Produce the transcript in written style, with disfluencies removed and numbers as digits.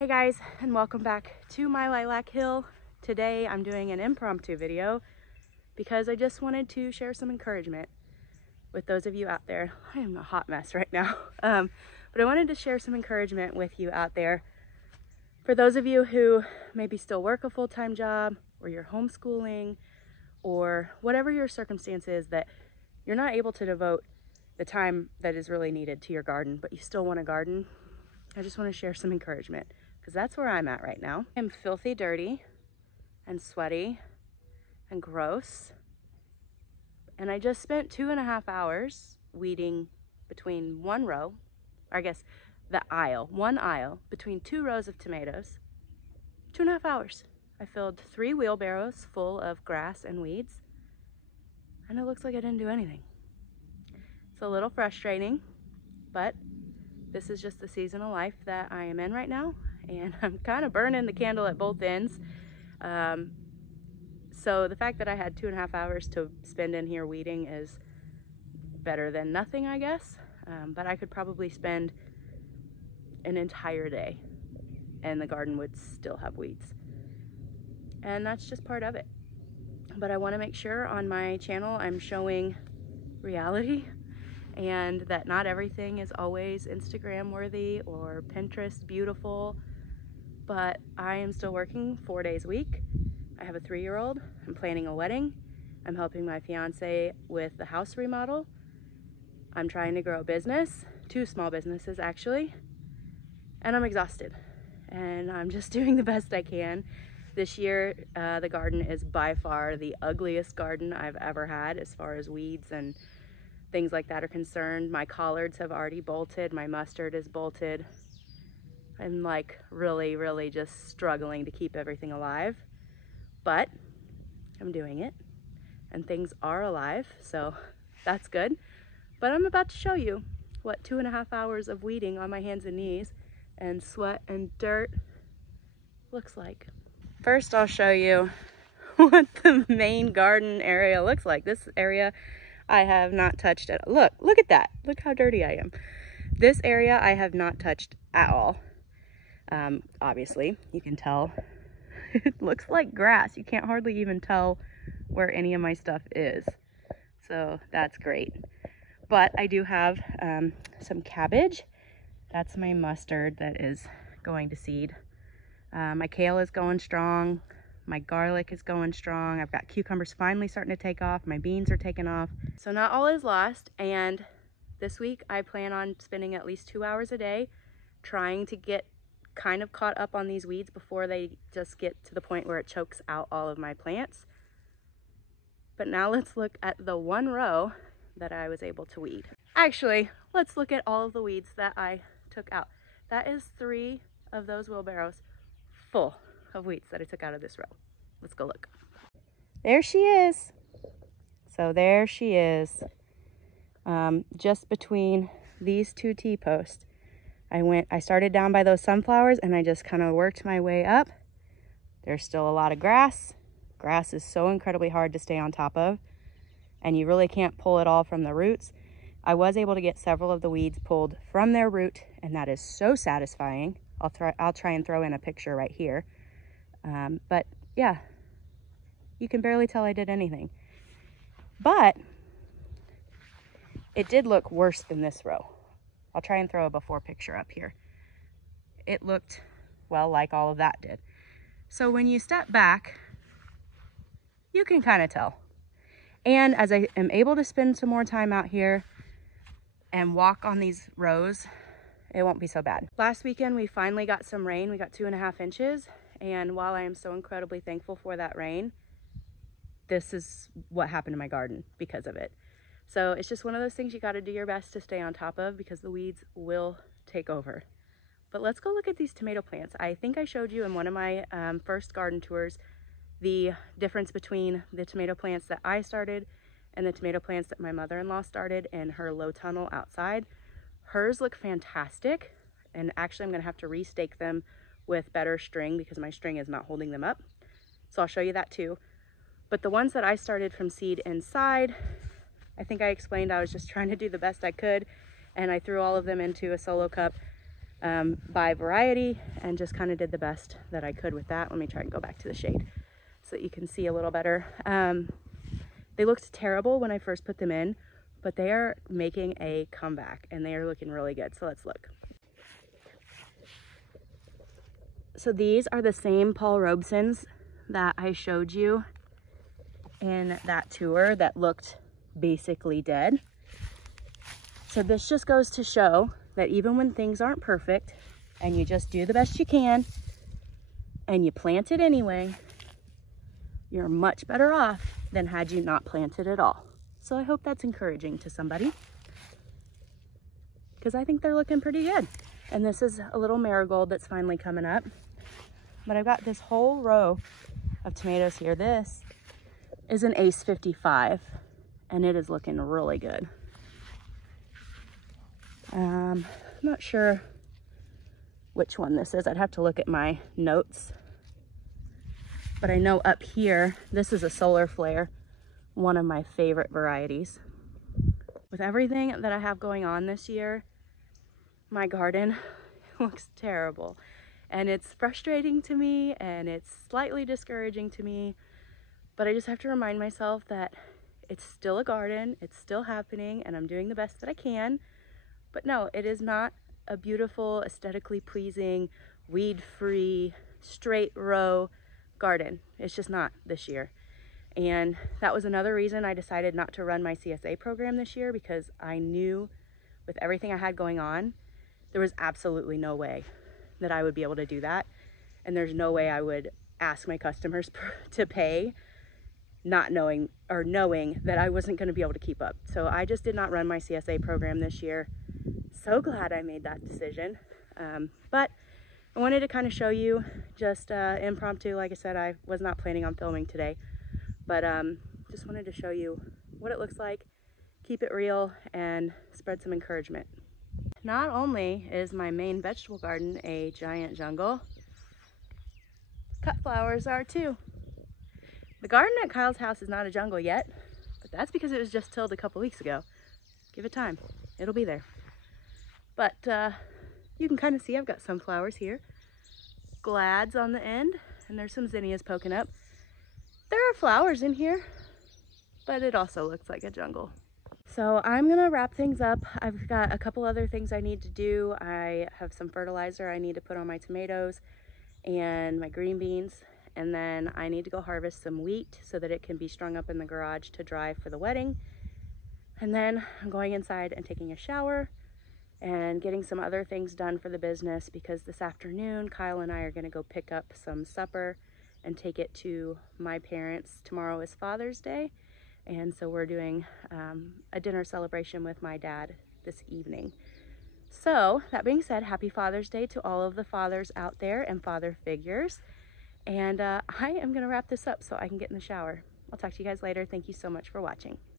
Hey guys, and welcome back to my lilac hill. Today I'm doing an impromptu video because I just wanted to share some encouragement with those of you out there. I am a hot mess right now, but I wanted to share some encouragement with you out there. For those of you who maybe still work a full-time job, or you're homeschooling, or whatever your circumstance is that you're not able to devote the time that is really needed to your garden, but you still want to garden, I just want to share some encouragement. Because that's where I'm at right now. I'm filthy dirty and sweaty and gross. And I just spent 2.5 hours weeding between one row, or I guess one aisle between 2 rows of tomatoes. 2.5 hours. I filled 3 wheelbarrows full of grass and weeds. And it looks like I didn't do anything. It's a little frustrating, but this is just the season of life that I am in right now. And I'm kind of burning the candle at both ends. So the fact that I had 2.5 hours to spend in here weeding is better than nothing, I guess. But I could probably spend an entire day and the garden would still have weeds. And that's just part of it. But I want to make sure on my channel I'm showing reality, and that not everything is always Instagram worthy or Pinterest beautiful. But I am still working 4 days a week. I have a 3-year-old. I'm planning a wedding. I'm helping my fiance with the house remodel. I'm trying to grow a business, 2 small businesses actually, and I'm exhausted. And I'm just doing the best I can. This year, the garden is by far the ugliest garden I've ever had as far as weeds and things like that are concerned. My collards have already bolted. My mustard is bolted. I'm like really just struggling to keep everything alive, but I'm doing it and things are alive, so that's good. But I'm about to show you what 2.5 hours of weeding on my hands and knees and sweat and dirt looks like. First, I'll show you what the main garden area looks like. This area I have not touched at all. Look at that. Look how dirty I am. This area I have not touched at all. Obviously, you can tell it looks like grass. You can't hardly even tell where any of my stuff is. So that's great. But I do have some cabbage. That's my mustard that is going to seed. My kale is going strong. My garlic is going strong. I've got cucumbers finally starting to take off. My beans are taking off. So not all is lost. And this week I plan on spending at least 2 hours a day trying to get kind of caught up on these weeds before they just get to the point where it chokes out all of my plants. But now let's look at the one row that I was able to weed. Actually, let's look at all of the weeds that I took out. That is 3 of those wheelbarrows full of weeds that I took out of this row. Let's go look. There she is. So there she is. Just between these 2 T-posts. I started down by those sunflowers and I just kind of worked my way up. There's still a lot of grass. Grass is so incredibly hard to stay on top of, and you really can't pull it all from the roots. I was able to get several of the weeds pulled from their root, and that is so satisfying. I'll try and throw in a picture right here. But yeah, you can barely tell I did anything. But it did look worse than this row. I'll try and throw a before picture up here. It looked, well, like all of that did. So when you step back, you can kind of tell. And as I am able to spend some more time out here and walk on these rows, it won't be so bad. Last weekend, we finally got some rain. We got 2.5 inches. And while I am so incredibly thankful for that rain, this is what happened to my garden because of it. So it's just one of those things you got to do your best to stay on top of, because the weeds will take over. But let's go look at these tomato plants. I think I showed you in one of my first garden tours the difference between the tomato plants that I started and the tomato plants that my mother-in-law started in her low tunnel outside. Hers look fantastic, and actually I'm going to have to restake them with better string because my string is not holding them up. So I'll show you that too. But the ones that I started from seed inside, I think I explained I was just trying to do the best I could, and I threw all of them into a solo cup by variety, and just kind of did the best that I could with that. Let me try and go back to the shade so that you can see a little better. They looked terrible when I first put them in, but they are making a comeback and they are looking really good. So let's look. So these are the same Paul Robesons that I showed you in that tour that looked basically dead. So this just goes to show that even when things aren't perfect and you just do the best you can and you plant it anyway, you're much better off than had you not planted at all. So I hope that's encouraging to somebody, because I think they're looking pretty good. And this is a little marigold that's finally coming up. But I've got this whole row of tomatoes here. This is an Ace 55 and it is looking really good. I'm not sure which one this is. I'd have to look at my notes. But I know up here, this is a solar flare, one of my favorite varieties. With everything that I have going on this year, my garden looks terrible. And it's frustrating to me and it's slightly discouraging to me. But I just have to remind myself that it's still a garden, it's still happening, and I'm doing the best that I can. But no, it is not a beautiful, aesthetically pleasing, weed-free, straight row garden. It's just not this year. And that was another reason I decided not to run my CSA program this year, because I knew with everything I had going on, there was absolutely no way that I would be able to do that. And there's no way I would ask my customers to pay not knowing or knowing that I wasn't going to be able to keep up. So I just did not run my CSA program this year. So glad I made that decision. But I wanted to kind of show you just impromptu. Like I said, I was not planning on filming today, but just wanted to show you what it looks like, keep it real, and spread some encouragement. Not only is my main vegetable garden a giant jungle, cut flowers are too. The garden at Kyle's house is not a jungle yet, but that's because it was just tilled a couple weeks ago. Give it time, it'll be there. But you can kind of see I've got sunflowers here, glads on the end, and there's some zinnias poking up. There are flowers in here, but it also looks like a jungle. So I'm gonna wrap things up. I've got a couple other things I need to do. I have some fertilizer I need to put on my tomatoes and my green beans, and then I need to go harvest some wheat so that it can be strung up in the garage to dry for the wedding. And then I'm going inside and taking a shower and getting some other things done for the business, because this afternoon Kyle and I are gonna go pick up some supper and take it to my parents. Tomorrow is Father's Day, and so we're doing a dinner celebration with my dad this evening. So that being said, happy Father's Day to all of the fathers out there and father figures. And I am gonna wrap this up so I can get in the shower. I'll talk to you guys later. Thank you so much for watching.